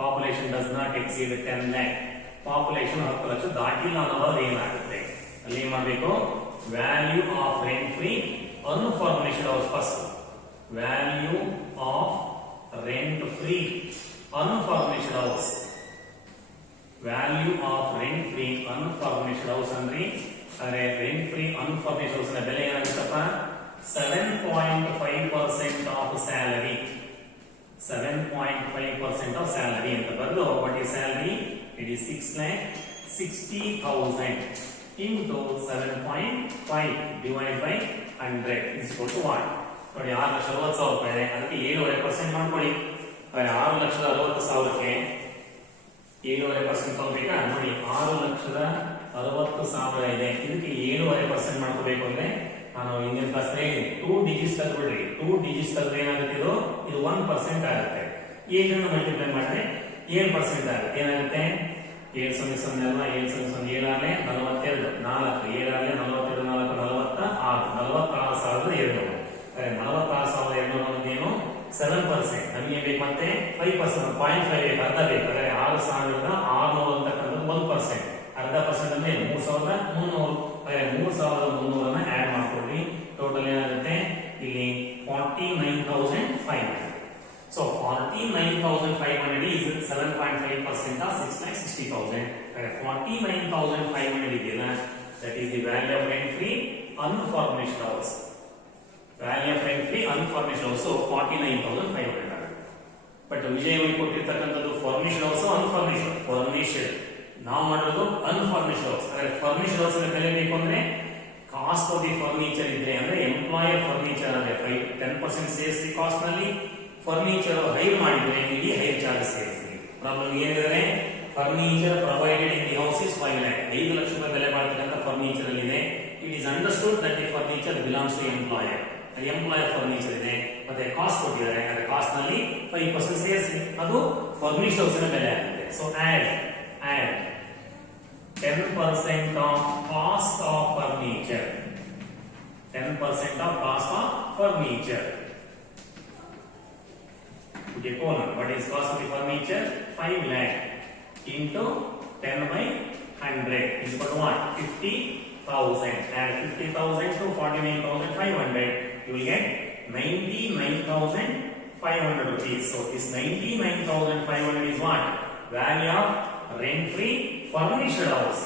Population does not exceed 10 lakh. Population 10 lakh ದಾಟಿಲ್ಲ ಅನ್ನೋದು ಏನಾಗುತ್ತೆ? ಅಲ್ಲಿ ಏನ್ ಮಾಡಬೇಕು? Value of rent free unfurnished house first. Value of rent free unfurnished house. Value of rent free unfurnished house ಅಂದ್ರೆ rent free unfurnished house ನ ಬೆಲೆ ಏನಾಗುತ್ತಪ್ಪ? 7.5% ಆಫ್ ಸ್ಯಾಲರಿ. 7.5% ಆಫ್ ಸ್ಯಾಲರಿ ಅಂತ ಬರೆದು what is salary? It is 6,60,000 into 7.5 divided by 100 is equal to what? ನೋಡಿ 6,60,000 ರೂಪಾಯಿ. ಅದಕ್ಕೆ 7.5% ಮಾಡ್ಕೊಳ್ಳಿ. 6,60,000ಕ್ಕೆ 7.5% ತಗೋಬೇಕಾ? ನೋಡಿ 6,60,000 ಇದೆ. ಇದಕ್ಕೆ 7.5% ಮಾಡ್ಕೋಬೇಕು ಅಂದ್ರೆ ನಾನು ಹಿಂದಿನ ಕ್ಲಾಸ್ 2 ಡಿಜಿಟ್ಸ್ ತೆಗೆದ್ಬಿಡ್ರಿ. 2 ಡಿಜಿಟ್ಸ್ ತೆಗೆದ್ರೆ ಏನಾಗುತ್ತೆ? ಇದು 1% ಆಗುತ್ತೆ. 7 ಮಲ್ಟಿಪ್ಲೈ ಮಾಡಿದ್ರೆ 7% ಆಗುತ್ತೆ. ಏನಾಗುತ್ತೆ? 7 0 0 ಅಲ್ವಾ? 7 0 0 7 ಆರ್ಲೆ 42 4 7 ಆರ್ಲೆ 42 4 46 46,200. 46,200 ಅನ್ನೋದೇನು? 7%. ನಮಗೆ ಬೇಕು ಮತ್ತೆ 5%, 0.5 ಬೇಕು, ಅರ್ಧ ಬೇಕು. ಅಂದರೆ 6,600 ಅಂತಕ್ಕಂಥದ್ದು 1%. ಅರ್ಧ ಪರ್ಸೆಂಟ್ ಅಂದ್ರೆ 3,300. 3,300 ಆಡ್ ಮಾಡ್ಕೊಳ್ಳಿ. ಟೋಟಲ್ ಏನಾಗುತ್ತೆ? ಇಲ್ಲಿ 49,500. So 49,500 is 7.5% of 6,60,000. 49,500 ಇದೆಯಲ್ಲ, that is the value of rent free unfurnished house. Value of rent free unfurnished house 49,500 ಆಗುತ್ತೆ. ಬಟ್ ವಿಜಯ್ ಕೊಟ್ಟಿರ್ತಕ್ಕಂಥದ್ದು ಫರ್ನಿಶ್ಡ್ ಹೌಸ್, ಅನ್ಫರ್ನಿಶ್ಡ್. ಫರ್ನಿಶ್ಡ್ ನಾವು ಮಾಡೋದು ಅನ್ಫರ್ನಿಶ್ಡ್ ಹೌಸ್. ಅಂದ್ರೆ ಫರ್ನಿಶ್ಡ್ ಹೌಸ್ ಬೆಲೆ ಬೇಕು ಅಂದ್ರೆ ಕಾಸ್ಟ್ ಆಫ್ ದಿ ಫರ್ನಿಚರ್ ಇದ್ರೆ, ಅಂದ್ರೆ ಎಂಪ್ಲಾಯರ್ ಫರ್ನಿಚರ್ ಅಂದ್ರೆ 10% ಸೇರಿಸಿ ಕಾಸ್ಟ್ ನಲ್ಲಿ ಫರ್ನಿಚರ್ ಹೈರ್ ಮಾಡಿದ್ರೆ ಇಲ್ಲಿ ಹೈರ್ ಚಾರ್ಜ್ ಸೇರಿಸಿ. ಪ್ರಾಬ್ಲಮ್ ಏನಿದೆ? Furniture provided in the house is 5 lakh. 5 ಲಕ್ಷ ರೂಪಾಯಿ ಬೆಲೆ ಮಾಡತಕ್ಕಂಥ ಫರ್ನಿಚರ್ ಅಲ್ಲಿ ಇದೆ. It is understood that the furniture belongs to employer. Employer furniture ಇದೆ, ಮತ್ತೆ ಕಾಸ್ಟ್ ಕೊಟ್ಟಿದ್ದಾರೆ. ಅದರ ಕಾಸ್ಟ್ ನಲ್ಲಿ 5% ಸೇರಿಸಿ ಅದು ಫರ್ನಿಶ್ಡ್ ಹೌಸ್ ನ ಬೆಲೆ ಆಗುತ್ತೆ. So add 10% of cost of furniture. 10% of cost of furniture. Okay, colon. What is cost of the furniture? 5 lakh into 10 by 100 is equal to what? 50,000. Add 50,000 to 49,500. You will get 99,500 rupees. So this 99,500 is what? Value of rent-free furnished house.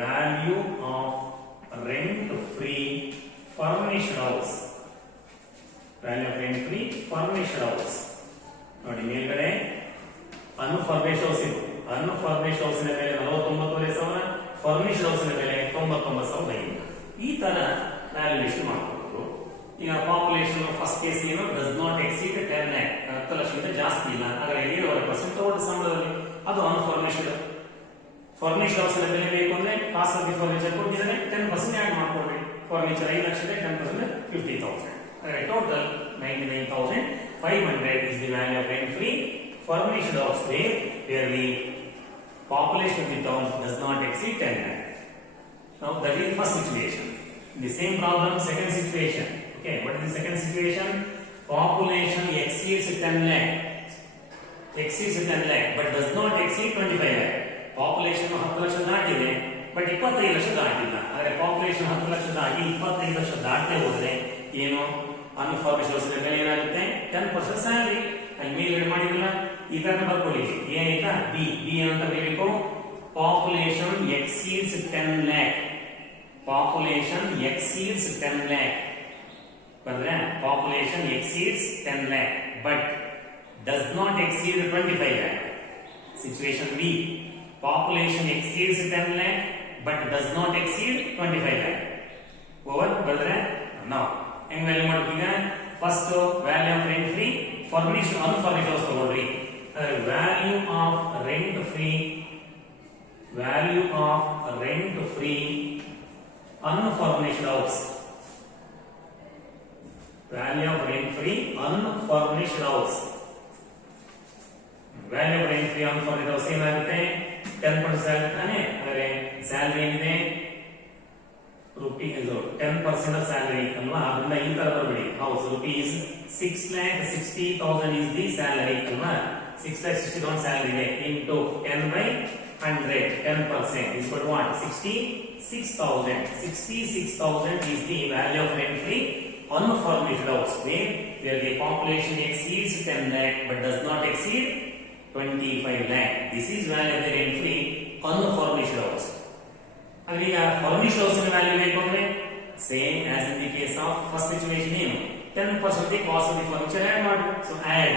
Value of rent-free furnished house. Value of rent-free furnished house. ನೋಡಿ ಮೇಲ್ಗಡೆ ಅನ್ಫರ್ನಿಶ್ಡ್ house ಇದು. Unfurnished house ನ ಬೆಲೆ 49,500, furnished house ನ ಬೆಲೆ 99,500. ಈ ತರ valuation ಮಾಡ್ಕೊಬೇಕು. ಈಗ ಪಾಪ್ಯುಲೇಷನ್ ಫಸ್ಟ್ ಕೇಸ್ ಏನು? Does not exceed 10 lakh. 10 ಲಕ್ಷಕ್ಕಿಂತ ಜಾಸ್ತಿ ಇಲ್ಲ. ಹಾಗಾದ್ರೆ 7.5% ತಗೊಳ್ಳಿ ಸಂಬಳದಲ್ಲಿ. ಅದು ಅನ್ಫರ್ನಿಶ್ಡ್. ಫರ್ನಿಶ್ಡ್ ಹೌಸ್ ನ ಬೆಲೆ ಬೇಕು ಅಂದ್ರೆ ಕಾಸ್ಟ್ ಆಫ್ ದಿ ಫರ್ನಿಚರ್ ಕೊಟ್ಟಿದ್ದಾರೆ, 10% ಆಡ್ ಮಾಡ್ಕೊಳ್ರಿ. ಫರ್ನಿಚರ್ 5 ಲಕ್ಷಕ್ಕೆ 10% 50,000. Total 99,500 is the value of rent-free furnished house where the population of the town does not exceed 10 lakh. Now that is the first situation. The same problem, second situation. Okay, what is the second situation? Population exceeds 10 lakh. Exceeds 10 lakh, but does not exceed 25 lakh. Population 10 lakh ದಾಟಿದೆ, but 25 lakh ದಾಟಿಲ್ಲ. ಆದರೆ population 10 lakh ದಾಟಿ 25 ಲಕ್ಷ ದಾಟದೆ ಹೋದ್ರೆ ಏನು? ಅನ್ಫರ್ನಿಶ್ಡ್ house ಬೆಲೆ ಏನಾಗುತ್ತೆ? 10% salary. ಅಲ್ಲಿ ಮೇಲ್ಗಡೆ ಮಾಡಿರಲ್ಲ, ಈ ತರ ಬರ್ಕೊಳ್ಳಿ. ಏನಾಯ್ತಾ? ಬಿ ಏನಂತ ಬರೀಬೇಕು? Population exceeds 10 lakh. Population exceeds 10 lakh. ಬಂದ್ರೆ population exceeds 10 lakh but does not exceed 25 lakh. Situation B, population exceeds 10 lakh but does not exceed 25 lakh. Over ಬಂದ್ರೆ ನಾವು ಹೆಂಗ್ ವ್ಯಾಲ್ಯೂ ಮಾಡ್ತೀವಿ? First value of rent free furnished unfurnished house ತಗೊಳ್ರಿ. value of rent free unfurnished house. Value of rent free unfurnished house. Value of rent free unfurnished house ಏನಾಗುತ್ತೆ 10% ಆಗುತ್ತಾನೆ. ಅಂದರೆ salary ಏನಿದೆ rupees 10% of salary ಅಲ್ವಾ, ಅದರಿಂದ ಈ ತರ ಬರಬೇಡಿ. House rupees 6,60,000 is the salary ಅಲ್ವಾ, 6,60,000 salary ಇದೆ into 10 by 100, 10% is equal to what? 66,000. 66,000 is the value of rent free unfurnished house where the population exceeds 10 lakh but does not exceed 25 lakh. This is value of the rent free unfurnished house. Agri furnished house in value ಬೇಕು ಅಂದ್ರೆ same as in the case of first situation ಏನು 10% the cost of the furniture add ಮಾಡಿ. So add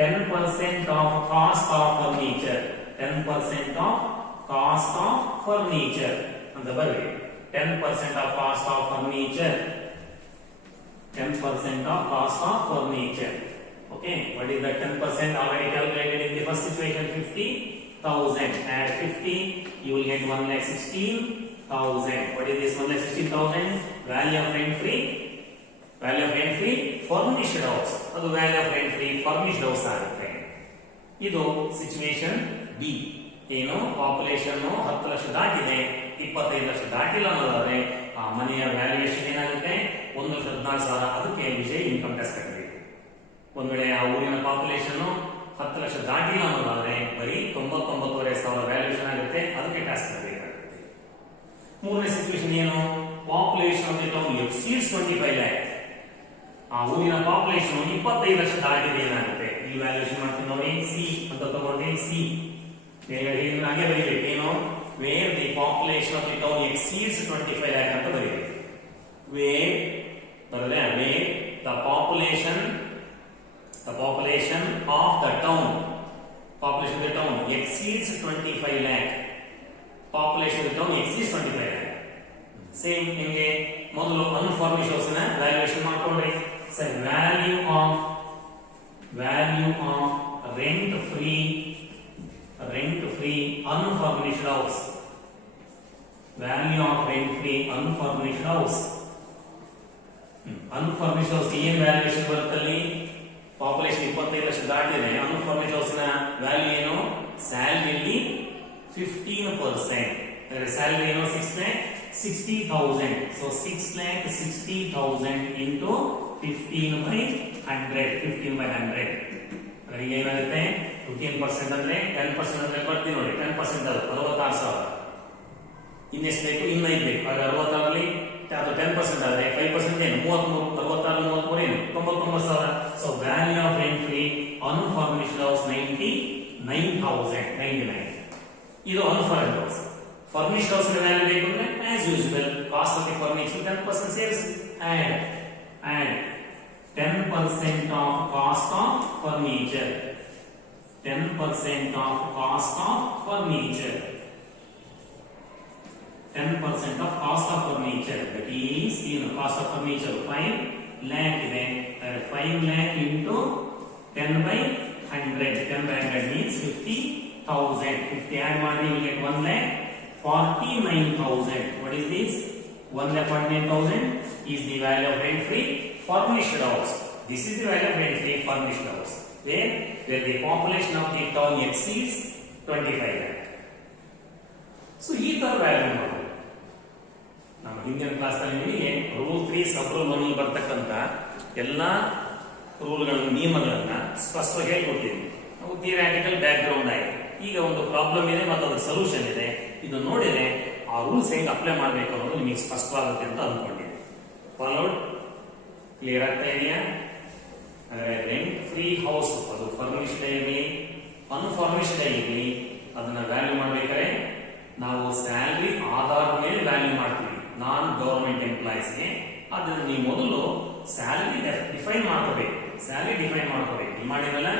10% of cost of furniture, 10% of cost of furniture ಅಂತ ಬರಲಿ. 10% of cost of furniture, 10% of cost of furniture. Okay, what is the 10%? Already calculated in the first situation 50,000. Add 50, you will get 1,16,000. What is this 1,16,000? Value of rent free furnished house. ಅದು value of rent free furnished house ಆಗುತ್ತೆ. ಇದು situation B. ಏನು population 10 lakh ದಾಟಿದೆ, 25 ಲಕ್ಷ ದಾಟಿಲ್ಲ ಅನ್ನೋದಾದ್ರೆ ಆ ಮನೆಯ valuation ಏನಾಗುತ್ತೆ 1,14,000. ಅದಕ್ಕೆ ವಿಜಯ್ ಇನ್ಕಮ್ ಟ್ಯಾಕ್ಸ್ ಕಟ್ಟಬೇಕು. ಒಂದ್ ವೇಳೆ ಆ ಊರಿನ ಪಾಪ್ಯುಲೇಷನ್ 10 ಲಕ್ಷ ದಾಟಿಲ್ಲ ಅನ್ನೋದಾದ್ರೆ ಬರೀ 99,500 ವ್ಯಾಲ್ಯೂಯೇಷನ್ ಆಗುತ್ತೆ, ಅದಕ್ಕೆ ಟ್ಯಾಕ್ಸ್ ಕಟ್ಟಬೇಕಾಗುತ್ತೆ. ಮೂರನೇ ಸಿಚುವೇಶನ್ ಏನು, population of the town exceeds 25 lakh. ಆ ಊರಿನ ಪಾಪ್ಯುಲೇಷನ್ 25 ಲಕ್ಷ ದಾಟಿದೆ ಏನಾಗುತ್ತೆ, ಇಲ್ಲಿ ವ್ಯಾಲ್ಯೂಯೇಷನ್ ಮಾಡ್ತೀನಿ ನೋಡಿ, ಸಿ ಅಂತ ತಗೊಂಡ್ರೆ ಸಿ ಹಾಗೆ ಬರೀಬೇಕು. ಏನು, where the population of the town exceeds 25 lakh ಅಂತ ಬರೀಬೇಕು. ವೇರ್ ಬರದೆ where the population of the town exceeds 25 lakh. Population of the town exceeds 25 lakh. Same ಹಿಂಗೆ ಮೊದಲು ಅನ್ಫರ್ನಿಶ್ಡ್ ಹೌಸ್ ನ ವ್ಯಾಲ್ಯೂಯೇಷನ್ ಮಾಡ್ಕೊಂಡ್ರಿ. Sir value of rent free unfurnished house. Value of rent free unfurnished house. Unfurnished house ಏನ್ valuation ಬರುತ್ತಲ್ಲಿ, population 25 lakh ದಾಟಿದೆ. Unfurnished house ನ value ಏನು, ಸ್ಯಾಲರಿಯಲ್ಲಿ 15%. Salary ಏನು 6,60,000. So 6,60,000 into 15 by 100. ಏನಾಗುತ್ತೆ 15% ಅಂದ್ರೆ 10% ಅಂದ್ರೆ ಬರ್ತೀವಿ ನೋಡಿ, 10% ಅದು 66,000. ಇನ್ನೆಷ್ಟು ಬೇಕು, ಇನ್ನು 5 ಬೇಕು. ಆಗ 66ರಲ್ಲಿ ಅದು 10% ಆದ್ರೆ 5% ಏನು 33, 66, 33 ಏನು 99,000. So value of rent free unfurnished house 99,099. ಇದು unfurnished house. Furnished house value ಬೇಕು ಅಂದ್ರೆ as usual cost of the furniture 10% ಸೇರಿಸಿ add 10% of cost of furniture. 10% of cost of furniture. 10% of cost of furniture. That is, cost of furniture 5 lakh ಇದೆ. 5 lakh into 10 by 100. 10 by 100 means 50,000. 50 add ಮಾಡಿ you will get 1,49,000. What is this? 1,49,000 is the value of rent free furnished house. This is the value of rent free furnished house. Where the population of the town exceeds 25 lakh. So ಈ ತರ value ಮಾಡೋದು. ನಮ್ಮ ಹಿಂದಿನ class ನಲ್ಲಿ ನಿಮಗೆ rule 3 ಸಬ್ rule 1 ಬರ್ತಕ್ಕಂತ ಎಲ್ಲಾ ರೂಲ್ಗಳನ್ನು ನಿಯಮಗಳನ್ನ ಸ್ಪಷ್ಟವಾಗಿ ಹೇಳ್ಕೊಡ್ತೀವಿ. ನಾವು ಥಿಯರಿಟಿಕಲ್ ಬ್ಯಾಕ್ ಗ್ರೌಂಡ್ ಆಯ್ತು. ಈಗ ಒಂದು ಪ್ರಾಬ್ಲಮ್ ಇದೆ ಮತ್ತು ಅದರ ಸೊಲ್ಯೂಷನ್ ಇದೆ. ಇದು ನೋಡಿದ್ರೆ ಆ ರೂಲ್ಸ್ ಹೆಂಗೆ ಅಪ್ಲೈ ಮಾಡಬೇಕು ಅನ್ನೋದು ನಿಮಗೆ ಸ್ಪಷ್ಟವಾಗುತ್ತೆ ಅಂತ ಅನ್ಕೊಂಡಿದ್ದೀನಿ. ಫಾಲೋಡ್ ಕ್ಲಿಯರ್ ಆಗ್ತಾ ಇದೆಯಾ? ರೆಂಟ್ ಫ್ರೀ ಹೌಸ್ ಅದು ಫರ್ನಿಶ್ಡ್ ಇರಲಿ ಅನ್ಫರ್ನಿಶ್ಡ್ ಇರಲಿ ಅದನ್ನ ವ್ಯಾಲ್ಯೂ ಮಾಡ್ಬೇಕಾದ್ರೆ ನಾವು ಸ್ಯಾಲರಿ ಆಧಾರದ ಮೇಲೆ ವ್ಯಾಲ್ಯೂ ಮಾಡ್ತೀವಿ. ನಾನ್ ಗವರ್ಮೆಂಟ್ ಎಂಪ್ಲಾಯೀಸ್ಗೆ ಅದನ್ನ ನೀವು ಮೊದಲು ಸ್ಯಾಲರಿ ಡಿಫೈನ್ ಮಾಡ್ಕೋಬೇಕು. ಇಲ್ಲಿ ಮಾಡಿದ್ರಲ್ಲ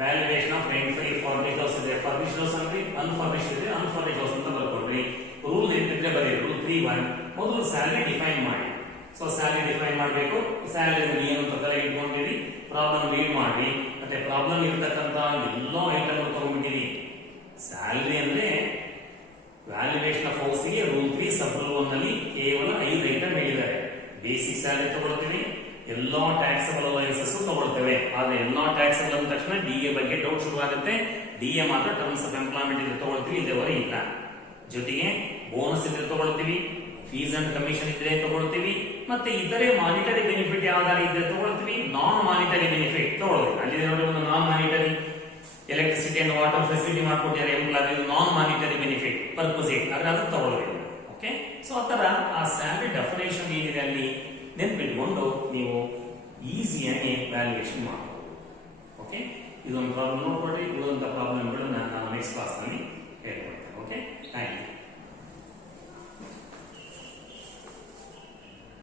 valuation of rent free furnished house ಇದೆ, ಫರ್ನಿಶ್ಡ್ ಹೌಸ್ ಅಂದ್ರೆ ಅನ್ಫರ್ನಿಶ್ಡ್ ಇದೆ, ಅನ್ಫರ್ನಿಶ್ಡ್ ಹೌಸ್ ಅಂತ ಬರ್ಕೊಡ್ರಿ. ರೂಲ್ ಇದ್ರೆ ಬರೀ ರೂಲ್ 3.1 ಮೊದಲು ಸ್ಯಾಲರಿ ಡಿಫೈನ್ ಮಾಡಿ. ಸೊ ಸ್ಯಾಲರಿ ಡಿಫೈನ್ ಮಾಡಬೇಕು. ಸ್ಯಾಲರಿ ಏನು ಅಂತ ತಲೆಗೆ ಇಟ್ಕೊಂಡಿರಿ, ಪ್ರಾಬ್ಲಮ್ ರೀಡ್ ಮಾಡಿ ಮತ್ತೆ ಪ್ರಾಬ್ಲಮ್ ಇರತಕ್ಕಂತ ಎಲ್ಲೋ ಐಟಮ್ ತಗೊಂಡ್ಬಿಟ್ಟಿರಿ. ಸ್ಯಾಲರಿ ಅಂದ್ರೆ ವ್ಯಾಲ್ಯೂಯೇಷನ್ ಆಫ್ ಹೌಸ್ ಗೆ ರೂಲ್ 3 ಸಬ್ ರೂಲ್ 1 ನಲ್ಲಿ ಕೇವಲ 5 ಐಟಮ್ ಹೇಳಿದ್ದಾರೆ. ಬೇಸಿಕ್ ಸ್ಯಾಲರಿ ತಗೊಳ್ತೀವಿ, ಎಲ್ಲಾ ಟ್ಯಾಕ್ಸಬಲ್ ಅಲವೆನ್ಸಸ್ ತಗೊಳ್ತೇವೆ. ಆದ್ರೆ ಎಲ್ಲಾ ಟ್ಯಾಕ್ಸಬಲ್ ಅಂದ ತಕ್ಷಣ ಡಿಎ ಬಗ್ಗೆ ಡೌಟ್ ಶುರುವಾಗುತ್ತೆ. ಡಿಎ ಮಾತ್ರ ಟರ್ಮ್ಸ್ ಆಫ್ ಎಂಪ್ಲಾಯ್ಮೆಂಟ್ ಇದ್ರೆ ತಗೊಳ್ತೀವಿ, ಇಲ್ಲಿವರೆ ಇಲ್ಲ. ಜೊತೆಗೆ ಬೋನಸ್ ಇದ್ರೆ ತಗೊಳ್ತೀವಿ, ಫೀಸ್ ಅಂಡ್ ಕಮಿಷನ್ ಇದ್ರೆ ತಗೊಳ್ತೀವಿ, ಮತ್ತೆ ಇತರೆ ಮಾನಿಟರಿ ಬೆನಿಫಿಟ್ ಯಾವ್ದಾರು ಇದ್ರೆ ತಗೊಳ್ತೀವಿ. ನಾನ್ ಮಾನಿಟರಿ ಬೆನಿಫಿಟ್ ತಗೊಳ್ತೀವಿ. ಅಲ್ಲಿ ಒಂದು non monetary electricity and water facility ಮಾಡ್ಕೊಟ್ಟಿದ್ದಾರೆ ಎಂಪ್ಲಾಯ್, ಇದು ನಾನ್ ಮಾನಿಟರಿ ಬೆನಿಫಿಟ್ ಪರ್ಪಸ್ ಆದ್ರೆ ಅದು ತಗೊಳ್ಳೋದಿಲ್ಲ. ಓಕೆ, ಸೊ ಆತರ ಆ ಸ್ಯಾಲರಿ ಡೆಫಿನೇಷನ್ ಏನಿದೆ ಅಲ್ಲಿ ನೆನ್ಪಿಟ್ಕೊಂಡು ನೀವು ಈಸಿಯಾಗಿ ವ್ಯಾಲ್ಯೂಯೇಷನ್ ಮಾಡಬಹುದು. ಓಕೆ, ಇದೊಂದು ಪ್ರಾಬ್ಲಮ್ ನೋಡ್ಕೊಳ್ರಿ. ಉಳಿದಂತ ಪ್ರಾಬ್ಲಮ್ಗಳನ್ನ ನಾನು ನೆಕ್ಸ್ಟ್ ಕ್ಲಾಸ್ ನಲ್ಲಿ ಹೇಳ್ಕೊಡ್ತೇನೆ. Okay, thank you.